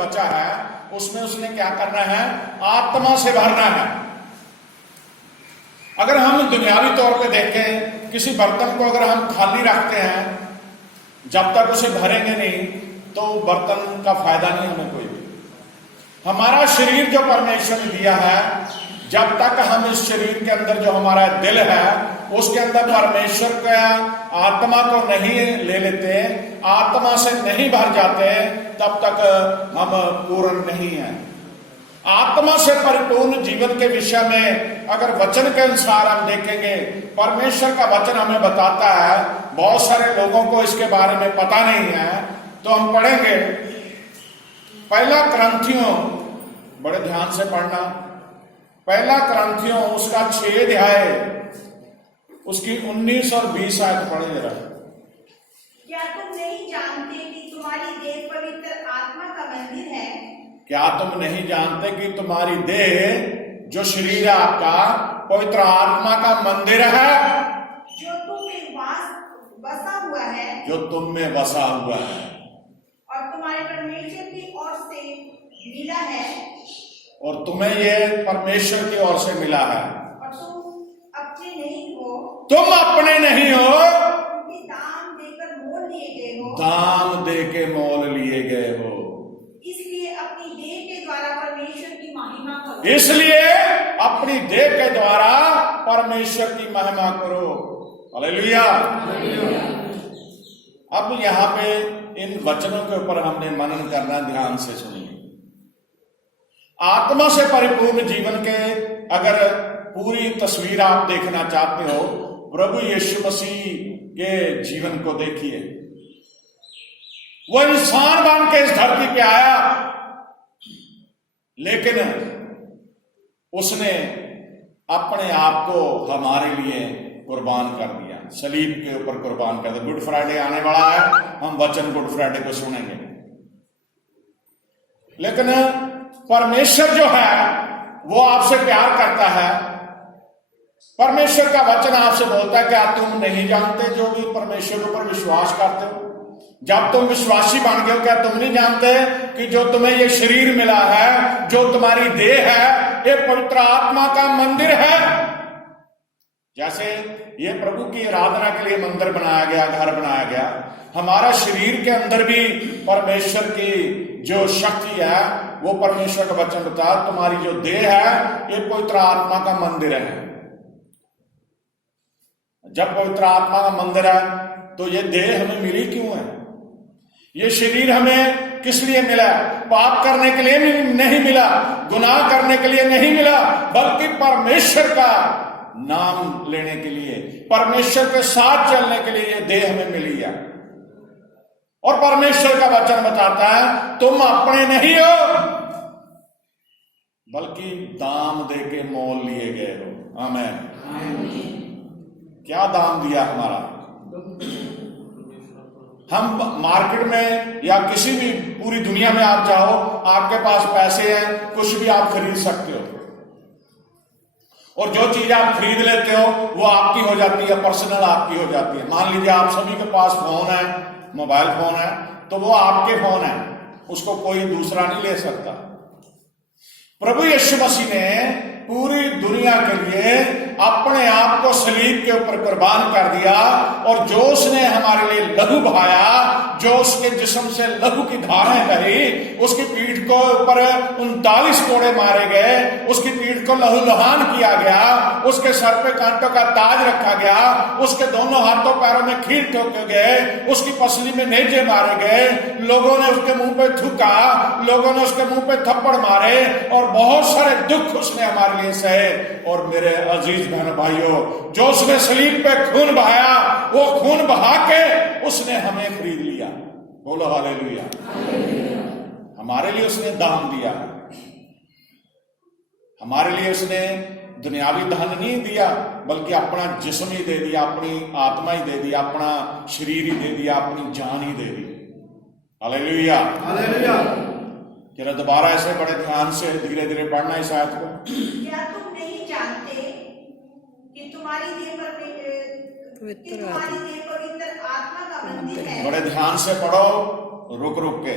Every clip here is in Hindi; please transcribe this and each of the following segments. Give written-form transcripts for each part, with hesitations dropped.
बचा है उसमें उसने क्या करना है, आत्मा से भरना है। अगर हम दुनियावी तौर पे देखें, किसी बर्तन को अगर हम खाली रखते हैं, जब तक उसे भरेंगे नहीं तो बर्तन का फायदा नहीं हमें कोई भी। हमारा शरीर जो परमेश्वर ने दिया है, जब तक हम इस शरीर के अंदर जो हमारा दिल है उसके अंदर परमेश्वर का आत्मा को नहीं ले लेते, आत्मा से नहीं भर जाते, तब तक हम पूर्ण नहीं है। आत्मा से परिपूर्ण जीवन के विषय में अगर वचन के अनुसार हम देखेंगे, परमेश्वर का वचन हमें बताता है, बहुत सारे लोगों को इसके बारे में पता नहीं है। तो हम पढ़ेंगे पहला क्रंथियों, बड़े ध्यान से पढ़ना, पहला क्रंथियों उसका 6 अध्याय उसकी 19 और 20 आयत पढ़े जरा। क्या तुम नहीं जानते कि तुम्हारी देह पवित्र आत्मा का मंदिर है? क्या तुम नहीं जानते कि तुम्हारी देह जो शरीर है आपका पवित्र आत्मा का मंदिर है, जो तुम में बसा हुआ है, जो तुम में बसा हुआ है और तुम्हारे परमेश्वर की ओर से मिला है, और तुम्हें ये परमेश्वर की ओर से मिला है, और तुम अपने नहीं हो, तुम अपने नहीं हो, क्योंकि दाम देकर मोल लिए गए हो, दाम दे के मोल लिए गए हो। इसलिए अपनी देह के द्वारा परमेश्वर की महिमा करो। इसलिए अपनी देह के द्वारा परमेश्वर की महिमा करो। हालेलुया। अब यहाँ पे इन वचनों के ऊपर हमने मनन करना, ध्यान से सुनिए। आत्मा से परिपूर्ण जीवन के अगर पूरी तस्वीर आप देखना चाहते हो, प्रभु यीशु मसीह के जीवन को देखिए। वो इंसान बन के इस धरती पे आया, लेकिन उसने अपने आप को हमारे लिए कुर्बान कर दिया, सलीब के ऊपर कुर्बान कर दिया। गुड फ्राइडे आने वाला है, हम वचन गुड फ्राइडे को सुनेंगे। लेकिन परमेश्वर जो है वो आपसे प्यार करता है। परमेश्वर का वचन आपसे बोलता है, क्या तुम नहीं जानते जो भी परमेश्वर के ऊपर विश्वास करते हो, जब तुम विश्वासी बन गए हो, क्या तुम नहीं जानते कि जो तुम्हें ये शरीर मिला है, जो तुम्हारी देह है, ये पवित्र आत्मा का मंदिर है। जैसे ये प्रभु की आराधना के लिए मंदिर बनाया गया, घर बनाया गया, हमारा शरीर के अंदर भी परमेश्वर की जो शक्ति है, वो परमेश्वर का वचन बताया, तुम्हारी जो देह है ये पवित्र आत्मा का मंदिर है। जब पवित्र आत्मा का मंदिर है तो ये देह हमें मिली क्यों है? ये शरीर हमें किस लिए मिला? पाप करने के लिए नहीं मिला, गुनाह करने के लिए नहीं मिला, बल्कि परमेश्वर का नाम लेने के लिए, परमेश्वर के साथ चलने के लिए ये देह हमें मिली है। और परमेश्वर का वचन बताता है, तुम अपने नहीं हो, बल्कि दाम दे के मोल लिए गए हो। आमीन। क्या दाम दिया हमारा? हम मार्केट में या किसी भी पूरी दुनिया में आप जाओ, आपके पास पैसे हैं, कुछ भी आप खरीद सकते हो, और जो चीज आप खरीद लेते हो वो आपकी हो जाती है, पर्सनल आपकी हो जाती है। मान लीजिए आप सभी के पास फोन है, मोबाइल फोन है, तो वो आपके फोन है, उसको कोई दूसरा नहीं ले सकता। प्रभु यीशु मसीह ने पूरी दुनिया के लिए अपने आप को सलीब के ऊपर कुर्बान कर दिया, और जो उसने हमारे लिए लहू बहाया, जो उसके जिस्म से लहू की धारें बही, उसकी पीठ को ऊपर 39 कोड़े मारे गए, उसकी पीठ को लहू लुहान किया गया, उसके सर पे कांटों का ताज रखा गया, उसके दोनों हाथों पैरों में खील ठोके गए, उसकी पसली में नेजे मारे गए, लोगों ने उसके मुंह पे थूका, लोगों ने उसके मुंह पे थप्पड़ मारे, और बहुत सारे दुख उसने हमारे लिए सहे। और मेरे अजीज बहनों भाइयों, जो उसने सलीब पे खून बहाया, वो खून बहा के उसने हमें खरीद लिया। बोलो हालेलुया। हमारे लिए उसने दाम दिया, हमारे लिए उसने दुनियावी धन नहीं दिया, बल्कि अपना जिस्म ही दे दिया, अपनी आत्मा ही दे दिया, अपना शरीर ही दे दिया, अपनी जान ही दे दी। Hallelujah, hallelujah. जरा दोबारा ऐसे बड़े ध्यान से धीरे धीरे पढ़ना इस आयत को। क्या तुम नहीं जानते कि तुम्हारी देह पवित्र आत्मा का मंदिर है? बड़े ध्यान से पढ़ो, रुक रुक के।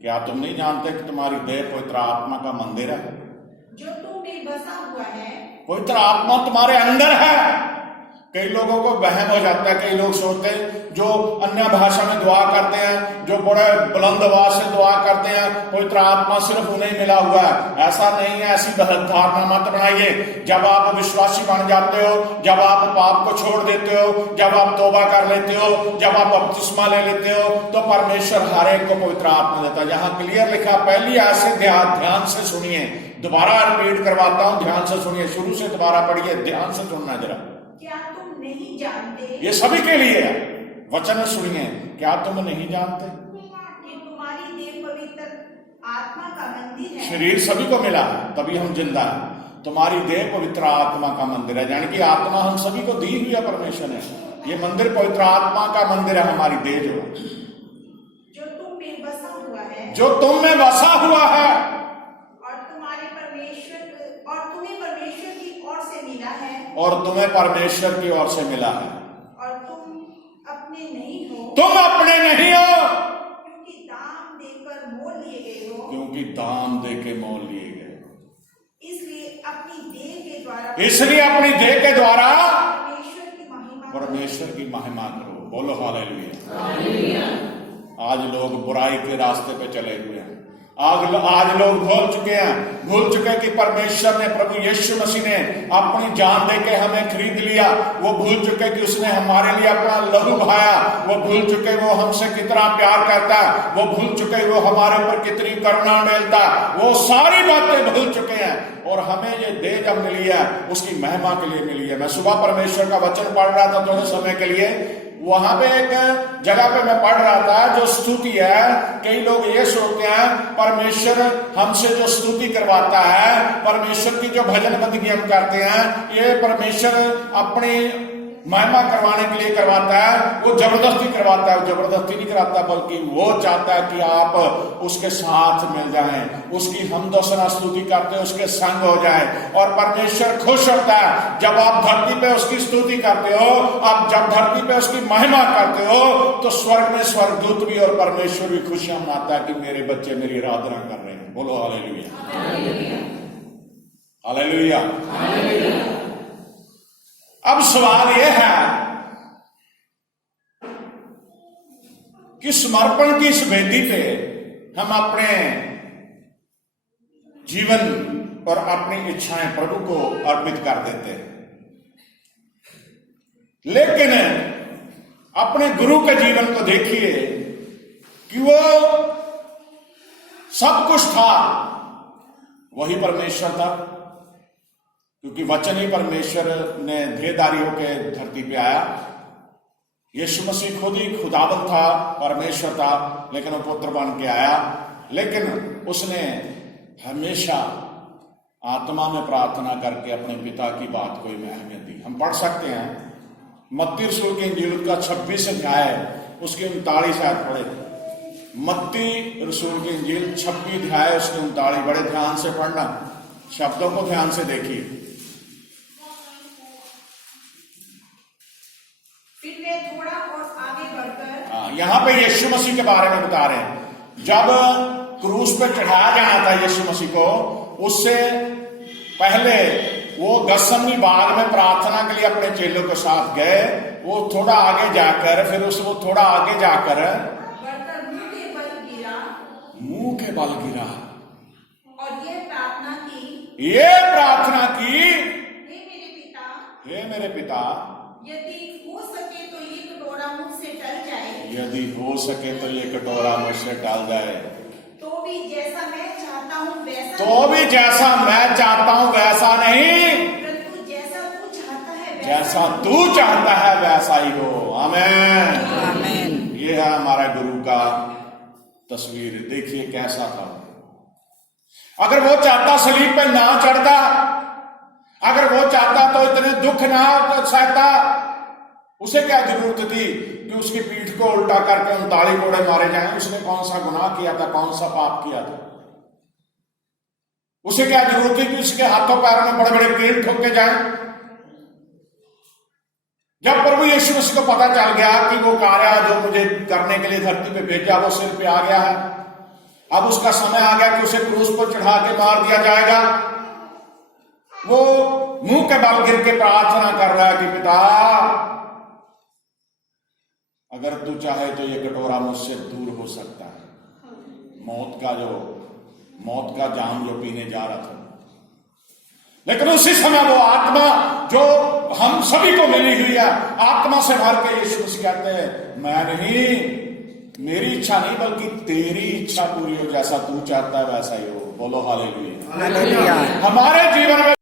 क्या तुम नहीं जानते कि तुम्हारी देह पवित्र आत्मा का मंदिर है? जो तुम में बसा हुआ है। पवित्र आत्मा तुम्हारे अंदर है। कई लोगों को वहम हो जाता है, कई लोग सोचते हैं जो अन्य भाषा में दुआ करते हैं, जो बड़े बुलंद आवाज से दुआ करते हैं, पवित्र आत्मा सिर्फ उन्हें मिला हुआ है। ऐसा नहीं है, ऐसी गलत धारणा मत बनाइए। जब आप विश्वासी बन जाते हो, जब आप पाप को छोड़ देते हो, जब आप तौबा कर लेते हो, जब आप बपतिस्मा ले लेते हो, तो परमेश्वर हर एक को पवित्र आत्मा देता है। यहाँ क्लियर लिखा, पहली ऐसे ध्यान से सुनिए, दोबारा रिपीट करवाता हूं, ध्यान से सुनिए, शुरू से दोबारा पढ़िए, ध्यान से सुनना जरा। क्या तुम नहीं जानते? ये सभी के लिए है, वचन सुनिए। क्या तुम नहीं जानते कि तुम्हारी देह पवित्र आत्मा का मंदिर है? शरीर सभी को मिला है, तभी हम जिंदा हैं। तुम्हारी देह पवित्र आत्मा का मंदिर है, यानी कि आत्मा हम सभी को दी हुई है परमेश्वर ने। ये मंदिर पवित्र आत्मा का मंदिर है, हमारी देह जो तुम में बसा हुआ है, जो तुम में बसा हुआ है, और तुम्हें परमेश्वर की ओर से मिला है। और तुम अपने नहीं हो, तुम अपने नहीं हो, क्योंकि दाम देकर मोल लिए गए हो, क्योंकि दाम देके मोल लिए गए हो। इसलिए अपनी देह के द्वारा परमेश्वर की महिमा करो। बोलो हालेलुया। आज लोग बुराई के रास्ते पे चले हुए हैं। आज लोग भूल चुके कि परमेश्वर ने, प्रभु यीशु मसीह ने अपनी जान देके हमें खरीद लिया। वो भूल चुके कि उसने हमारे लिए अपना लहू बहाया। वो भूल चुके वो हमसे कितना प्यार करता है। वो भूल चुके वो हमारे ऊपर कितनी करुणा मिलता। वो सारी बातें भूल चुके हैं, और हमें ये देह जब मिली है उसकी महिमा के लिए मिली है। मैं सुबह परमेश्वर का वचन पढ़ रहा था थोड़े समय के लिए, वहां पे एक जगह पे मैं पढ़ रहा था जो स्तुति है। कई लोग ये सोचते हैं परमेश्वर हमसे जो स्तुति करवाता है, परमेश्वर की जो भजन बंदगी हम करते हैं, ये परमेश्वर अपनी महिमा करवाने के लिए करवाता है। वो जबरदस्ती करवाता है, जबरदस्ती नहीं कराता, बल्कि वो चाहता है कि आप उसके साथ मिल जाएं, उसकी हमदोसना स्तुति करते हैं, उसके संग हो जाए। और परमेश्वर खुश होता है जब आप धरती पे उसकी स्तुति करते हो। आप जब धरती पे उसकी महिमा करते हो तो स्वर्ग में स्वर्गदूत भी और परमेश्वर भी खुशियां मनाता है कि मेरे बच्चे मेरी आराधना कर रहे हैं। बोलो हालेलुया, हालेलुया। अब सवाल यह है कि समर्पण की इस वेदी पे हम अपने जीवन और अपनी इच्छाएं प्रभु को अर्पित कर देते हैं, लेकिन अपने गुरु के जीवन को देखिए कि वो सब कुछ था, वही परमेश्वर था, क्योंकि वचन ही परमेश्वर ने देहधारी होकर धरती पे आया। यीशु मसीह खुद ही खुदाबंद था, परमेश्वर था, लेकिन वो पुत्र बन के आया। लेकिन उसने हमेशा आत्मा में प्रार्थना करके अपने पिता की बात को ही अहमियत दी। हम पढ़ सकते हैं मत्ती रसूल के इंजील का 26 अध्याय उसके 39 आयत पढ़े। मत्ती रसूल के इंजील 26 अध्याय उसके 39, बड़े ध्यान से पढ़ना, शब्दों को ध्यान से देखिए। थोड़ा और आगे बढ़कर यहाँ पे यीशु मसीह के बारे में बता रहे हैं। जब क्रूस पे चढ़ाया जाना था यीशु मसीह को, उससे पहले वो गसमनी बाग में प्रार्थना के लिए अपने चेलों के साथ गए। वो थोड़ा आगे जाकर फिर वो थोड़ा आगे जाकर मुंह के बल गिरा और ये प्रार्थना की, हे मेरे पिता, यदि हो सके तो ये कटोरा मुझसे टल जाए, यदि हो सके तो ये कटोरा मुझसे टल जाए, तो भी जैसा मैं चाहता हूँ वैसा नहीं, परंतु जैसा तू चाहता है वैसा ही हो। आमीन। ये है हमारा गुरु का तस्वीर। देखिए कैसा था। अगर वो चाहता सलीब पे ना चढ़ता, अगर वो चाहता तो इतने दुख ना सहता, उसे क्या जरूरत थी कि उसकी पीठ को उल्टा करके 39 कोड़े मारे जाएं? उसने कौन सा गुनाह किया था, कौन सा पाप किया था? उसे क्या जरूरत थी कि उसके हाथों पैरों में बड़े बड़े कील ठोके जाएं? जब प्रभु यीशु मसीह को पता चल गया कि वो कार्य जो मुझे करने के लिए धरती पे भेजा वो सिर पे आ गया है, अब उसका समय आ गया कि उसे क्रूस पर चढ़ा के मार दिया जाएगा। वो मुंह के बल गिर के प्रार्थना कर रहा है कि पिता, अगर तू चाहे तो ये कटोरा मुझसे दूर हो सकता है, मौत का जाम जो पीने जा रहा था। लेकिन उसी समय वो आत्मा जो हम सभी को मिली हुई है, आत्मा से भर के यीशु मसीह कहते हैं, मैं नहीं, मेरी इच्छा नहीं बल्कि तेरी इच्छा पूरी हो, जैसा तू चाहता है वैसा ही हो। बोलो हालेलुया। हालेलुया। हमारे जीवन में